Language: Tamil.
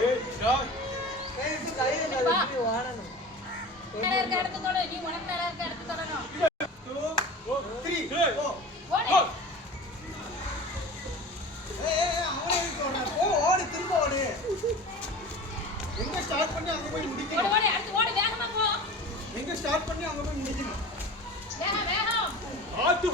ஏய் ஸ்டார்ட் கைது கைது நடுவி வாடணும் நேரா இருக்க இடத்து தொட நீ உனக்கு நேரா இருக்க இடத்து தொடணும் 2 3 go ஓடு ஏய் அவனே ஓடு ஓடு திரும்ப ஓடு எங்க ஸ்டார்ட் பண்ணி அங்க போய் முடிக்கணும் ஓடு ஓடு அடுத்து ஓடு வேகமா போ எங்க ஸ்டார்ட் பண்ணி அங்க போய் முடிக்கணும் வேகம் வேகம் ஆத்து